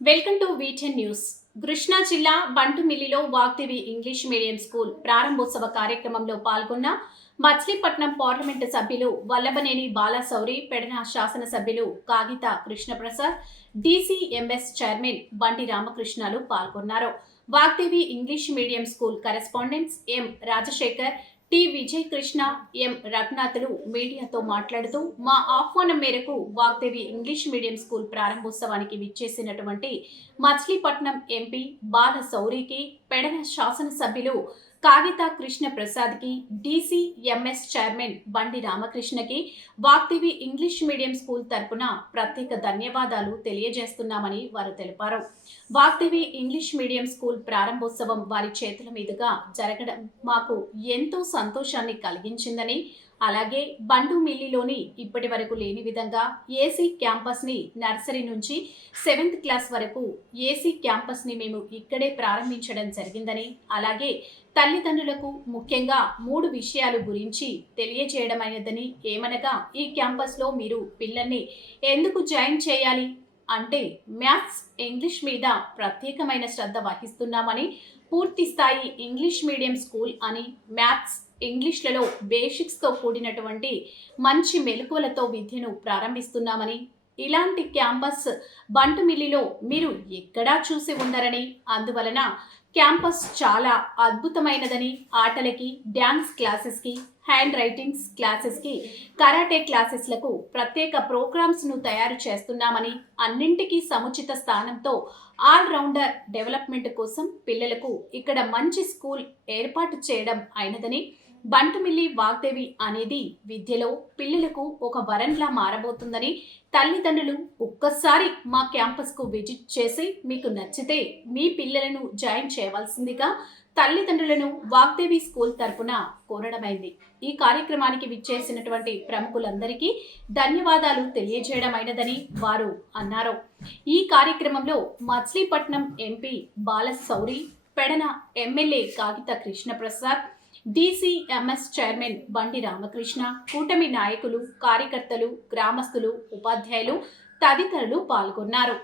Welcome to V ten news. Krishna జిల్లా బంటుమిల్లిలో Vagdevi English medium school ప్రారంభోత్సవ కార్యక్రమంలో పాల్గొన్న మచిలీపట్నం పార్లమెంటు సభ్యులు వల్లభనేని బాలశౌరి పెడన శాసనసభ్యులు కాగిత కృష్ణప్రసాద్ డీసీఎంఎస్ చైర్మన్ బండి రామకృష్ణలు పాల్గొన్నారు. Vagdevi English medium school correspondents M Rajasekhar T Vijay Krishna M రఘునాథులు మీడియాతో మాట్లాడుతూ మా ఆహ్వానం మేరకు వాగ్దేవి ఇంగ్లీష్ మీడియం స్కూల్ ప్రారంభోత్సవానికి విచ్చేసినటువంటి మచిలీపట్నం ఎంపీ బాల సౌరికి పెడన శాసనసభ్యులు కాగిత కృష్ణ ప్రసాద్కి ఎంఎస్ చైర్మన్ బండి రామకృష్ణకి వాక్తివి ఇంగ్లీష్ మీడియం స్కూల్ తరపున ప్రత్యేక ధన్యవాదాలు తెలియజేస్తున్నామని వారు తెలిపారు. వాక్తివి ఇంగ్లీష్ మీడియం స్కూల్ ప్రారంభోత్సవం వారి చేతుల మీదుగా జరగడం మాకు ఎంతో సంతోషాన్ని కలిగించిందని అలాగే బండు మిల్లిలోని ఇప్పటి వరకు లేని విధంగా ఏసీ క్యాంపస్ని నర్సరీ నుంచి సెవెంత్ క్లాస్ వరకు ఏసీ క్యాంపస్ని మేము ఇక్కడే ప్రారంభించడం జరిగిందని అలాగే తల్లిదండ్రులకు ముఖ్యంగా మూడు విషయాలు గురించి తెలియజేయడమైనదని ఏమనగా ఈ క్యాంపస్లో మీరు పిల్లల్ని ఎందుకు జాయిన్ చేయాలి? అంటే మ్యాథ్స్ ఇంగ్లీష్ మీద ప్రత్యేకమైన శ్రద్ధ వహిస్తున్నామని పూర్తి స్థాయి ఇంగ్లీష్ మీడియం స్కూల్ అని మ్యాథ్స్ ఇంగ్లీష్లలో బేసిక్స్తో కూడినటువంటి మంచి మెలకువలతో విద్యను ప్రారంభిస్తున్నామని ఇలాంటి క్యాంపస్ బంటుమిల్లిలో మీరు ఎక్కడా చూసి ఉండరని అందువలన క్యాంపస్ చాలా అద్భుతమైనదని ఆటలకి డ్యాన్స్ క్లాసెస్కి హ్యాండ్ రైటింగ్స్ క్లాసెస్కి కరాటే క్లాసెస్లకు ప్రత్యేక ప్రోగ్రామ్స్ను తయారు చేస్తున్నామని అన్నింటికీ సముచిత స్థానంతో ఆల్ రౌండర్ డెవలప్మెంట్ కోసం పిల్లలకు ఇక్కడ మంచి స్కూల్ ఏర్పాటు చేయడం అయినదని బంటుమిల్లి వాగ్దేవి అనేది విద్యలో పిల్లలకు ఒక వరంలా మారబోతుందని తల్లిదండ్రులు ఒక్కసారి మా క్యాంపస్కు విజిట్ చేసి మీకు నచ్చితే మీ పిల్లలను జాయిన్ చేయవలసిందిగా తల్లిదండ్రులను వాగ్దేవి స్కూల్ తరపున కోరడమైంది. ఈ కార్యక్రమానికి విచ్చేసినటువంటి ప్రముఖులందరికీ ధన్యవాదాలు తెలియజేయడమైనదని వారు అన్నారు. ఈ కార్యక్రమంలో Machilipatnam MP Balashowry Pedana MLA Kagitha Krishnaprasad DCMS chairman బండి రామకృష్ణ కూటమి నాయకులు కార్యకర్తలు గ్రామస్తులు ఉపాధ్యాయులు తదితరులు పాల్గొన్నారు.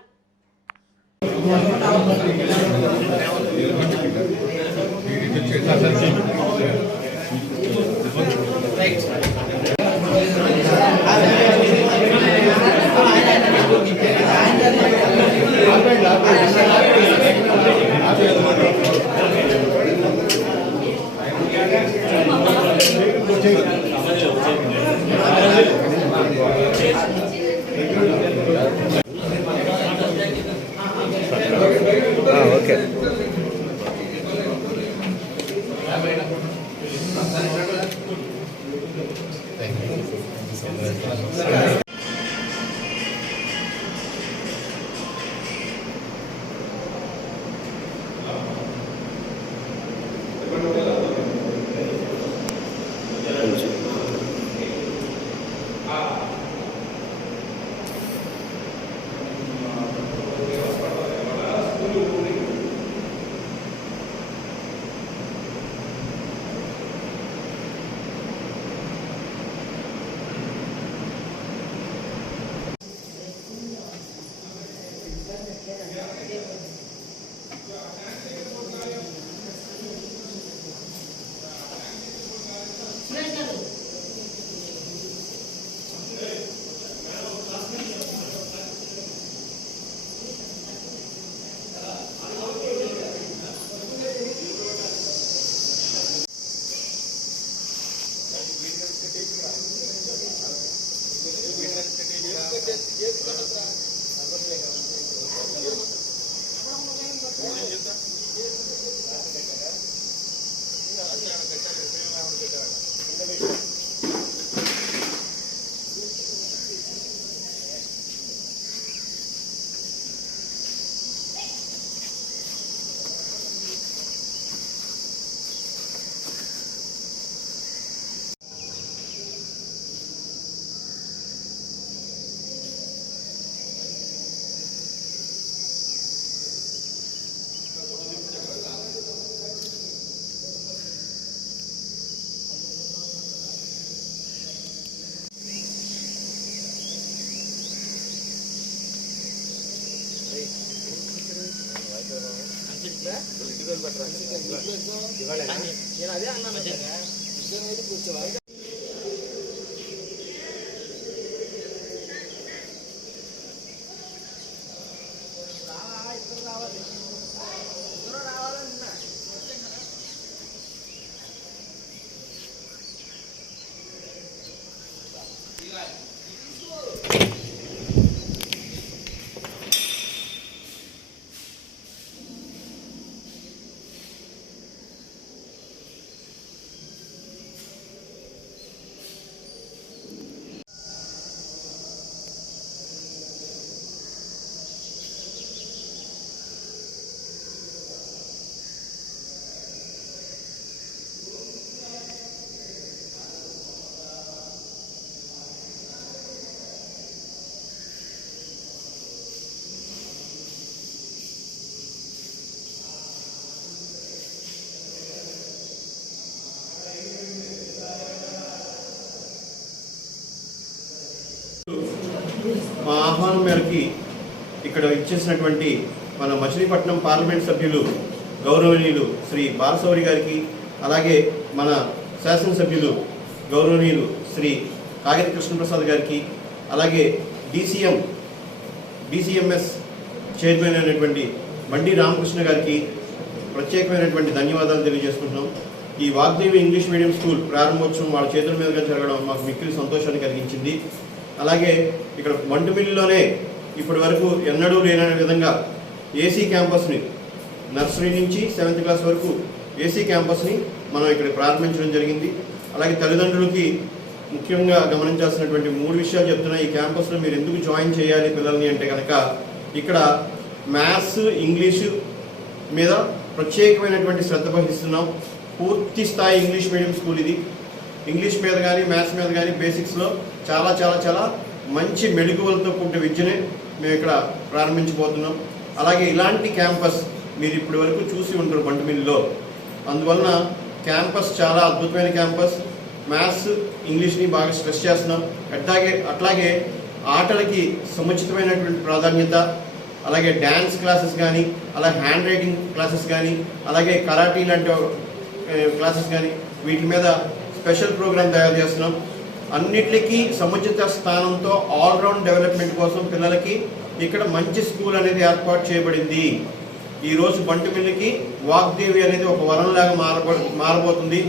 మా ఆహ్వానం మేరకి ఇక్కడ ఇచ్చేసినటువంటి మన మచిలీపట్నం పార్లమెంట్ సభ్యులు గౌరవనీయులు శ్రీ బాలసౌరి గారికి అలాగే మన శాసనసభ్యులు గౌరవనీయులు శ్రీ కాగిత కృష్ణప్రసాద్ గారికి అలాగే డీసీఎం డీసీఎంఎస్ చైర్మన్ అయినటువంటి బండి రామకృష్ణ గారికి ప్రత్యేకమైనటువంటి ధన్యవాదాలు తెలియజేసుకుంటున్నాం. ఈ వాగ్దేవి ఇంగ్లీష్ మీడియం స్కూల్ ప్రారంభోత్సవం వాళ్ళ చేతుల మీదుగా జరగడం మాకు మిక్కిలి సంతోషాన్ని కలిగించింది. అలాగే ఇక్కడ వంటమిల్లిలోనే ఇప్పటి వరకు ఎన్నడూ లేనని విధంగా ఏసీ క్యాంపస్ని నర్సరీ నుంచి సెవెంత్ క్లాస్ వరకు ఏసీ క్యాంపస్ని మనం ఇక్కడ ప్రారంభించడం జరిగింది. అలాగే తల్లిదండ్రులకి ముఖ్యంగా గమనించాల్సినటువంటి మూడు విషయాలు చెప్తున్నా. ఈ క్యాంపస్లో మీరు ఎందుకు జాయిన్ చేయాలి పిల్లల్ని అంటే కనుక ఇక్కడ మ్యాథ్స్ ఇంగ్లీషు మీద ప్రత్యేకమైనటువంటి శ్రద్ధ వహిస్తున్నాం. పూర్తి స్థాయి ఇంగ్లీష్ మీడియం స్కూల్ ఇది. ఇంగ్లీష్ మీద కానీ మ్యాథ్స్ మీద కానీ బేసిక్స్లో చాలా చాలా చాలా మంచి మెళుకువలతో కూడిన విద్యనే మేము ఇక్కడ ప్రారంభించబోతున్నాం. అలాగే ఇలాంటి క్యాంపస్ మీరు ఇప్పటి వరకు చూసి ఉంటారు బంటుమిల్లిలో అందువలన క్యాంపస్ చాలా అద్భుతమైన క్యాంపస్. మ్యాథ్స్ ఇంగ్లీష్ని బాగా స్ట్రెస్ చేస్తున్నాం. అట్లాగే అట్లాగే ఆటలకి సముచితమైనటువంటి ప్రాధాన్యత అలాగే డ్యాన్స్ క్లాసెస్ కానీ అలాగే హ్యాండ్ రైటింగ్ క్లాసెస్ కానీ అలాగే కరాటీ లాంటి క్లాసెస్ కానీ వీటి మీద స్పెషల్ ప్రోగ్రామ్ తయారు చేస్తున్నాం. అన్నిటికీ సముచిత స్థానంతో ఆల్రౌండ్ డెవలప్మెంట్ కోసం పిల్లలకి ఇక్కడ మంచి స్కూల్ అనేది ఏర్పాటు చేయబడింది. ఈరోజు రోజు బంటుమిల్లికి వాగ్దేవి అనేది ఒక వరంలాగా మారబో మారబోతుంది.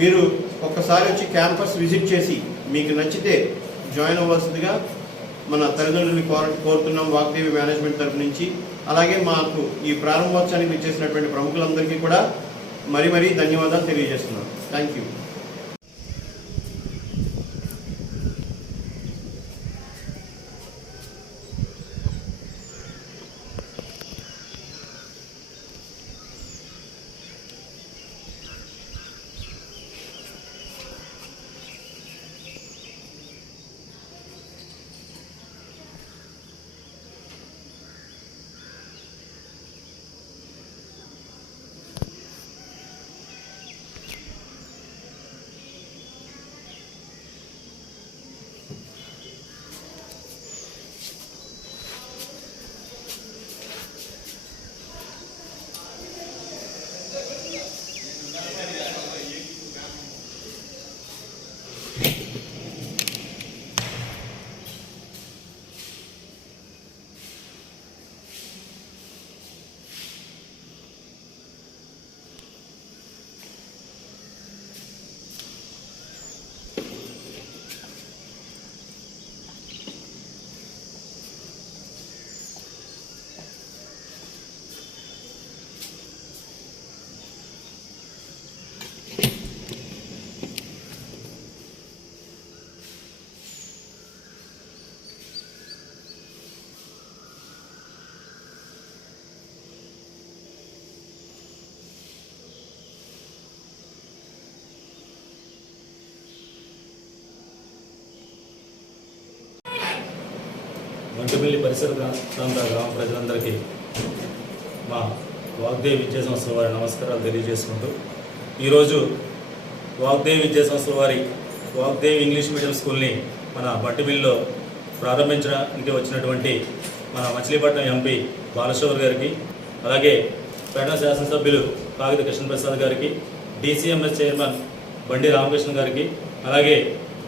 మీరు ఒక్కసారి వచ్చి క్యాంపస్ విజిట్ చేసి మీకు నచ్చితే జాయిన్ అవ్వాల్సిందిగా మన తల్లిదండ్రులని కోర కోరుతున్నాం వాగ్దేవి మేనేజ్మెంట్ తరఫు నుంచి. అలాగే మాకు ఈ ప్రారంభోత్సవానికి ఇచ్చేసినటువంటి ప్రముఖులందరికీ కూడా మరీ మరీ ధన్యవాదాలు తెలియజేస్తున్నాం. థ్యాంక్ యూ వంటపల్లి పరిసర ప్రాంత గ్రామ ప్రజలందరికీ మా వాగ్దేవి విద్యా సంస్థల వారి నమస్కారాలు తెలియజేసుకుంటూ ఈరోజు వాగ్దేవి విద్యా సంస్థల వారి వాగ్దేవి ఇంగ్లీష్ మీడియం స్కూల్ని మన బట్టిమిల్లో ప్రారంభించడానికి వచ్చినటువంటి మన మచిలీపట్నం ఎంపీ బాలశోర్ గారికి అలాగే పెడన శాసనసభ్యులు కాగిత కృష్ణప్రసాద్ గారికి డీసీఎంఎస్ చైర్మన్ బండి రామకృష్ణ గారికి అలాగే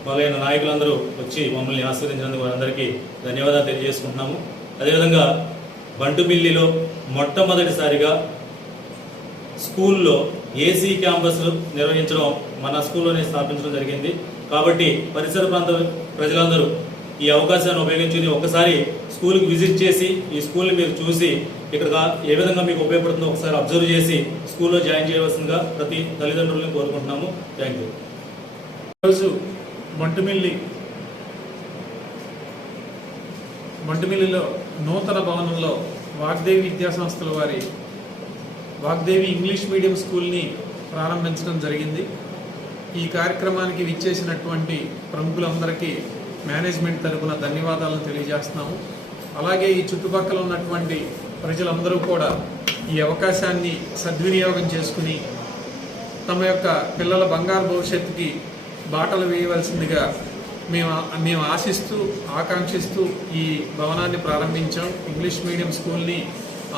మొదలైన నాయకులందరూ వచ్చి మమ్మల్ని ఆస్వాదించినందుకు వారందరికీ ధన్యవాదాలు తెలియజేసుకుంటున్నాము. అదేవిధంగా బంటుమిల్లిలో మొట్టమొదటిసారిగా స్కూల్లో ఏసీ క్యాంపస్లు నిర్వహించడం మన స్కూల్లోనే స్థాపించడం జరిగింది. కాబట్టి పరిసర ప్రాంత ప్రజలందరూ ఈ అవకాశాన్ని ఉపయోగించుకుని ఒకసారి స్కూల్కి విజిట్ చేసి ఈ స్కూల్ని మీరు చూసి ఇక్కడ ఏ విధంగా మీకు ఉపయోగపడుతుందో ఒకసారి అబ్జర్వ్ చేసి స్కూల్లో జాయిన్ చేయవలసిందిగా ప్రతి తల్లిదండ్రులను కోరుకుంటున్నాము. Thank you. ఈరోజు మంటుమిల్లి. మంటుమిల్లిలో నూతన భవనంలో వాగ్దేవి విద్యాసంస్థల వారి వాగ్దేవి ఇంగ్లీష్ మీడియం స్కూల్ని ప్రారంభించడం జరిగింది. ఈ కార్యక్రమానికి విచ్చేసినటువంటి ప్రముఖులందరికీ మేనేజ్మెంట్ తరపున ధన్యవాదాలను తెలియజేస్తున్నాము. అలాగే ఈ చుట్టుపక్కల ఉన్నటువంటి ప్రజలందరూ కూడా ఈ అవకాశాన్ని సద్వినియోగం చేసుకుని తమ యొక్క పిల్లల బంగారు భవిష్యత్తుకి బాటలు వేయవలసిందిగా మేము మేము ఆశిస్తూ ఆకాంక్షిస్తూ ఈ భవనాన్ని ప్రారంభించాం. ఇంగ్లీష్ మీడియం స్కూల్ని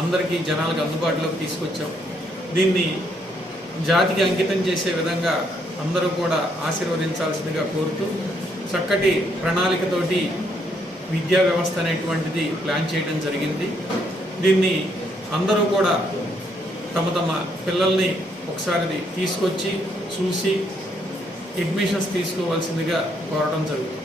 అందరికీ జనాలకు అందుబాటులోకి తీసుకొచ్చాం. దీన్ని జాతికి అంకితం చేసే విధంగా అందరూ కూడా ఆశీర్వదించాల్సిందిగా కోరుతూ చక్కటి ప్రణాళికతోటి విద్యా వ్యవస్థ అనేటువంటిది ప్లాన్ చేయడం జరిగింది. దీన్ని అందరూ కూడా తమ తమ పిల్లల్ని ఒకసారి తీసుకొచ్చి చూసి అడ్మిషన్స్ తీసుకోవాల్సిందిగా కోరడం జరుగుతుంది.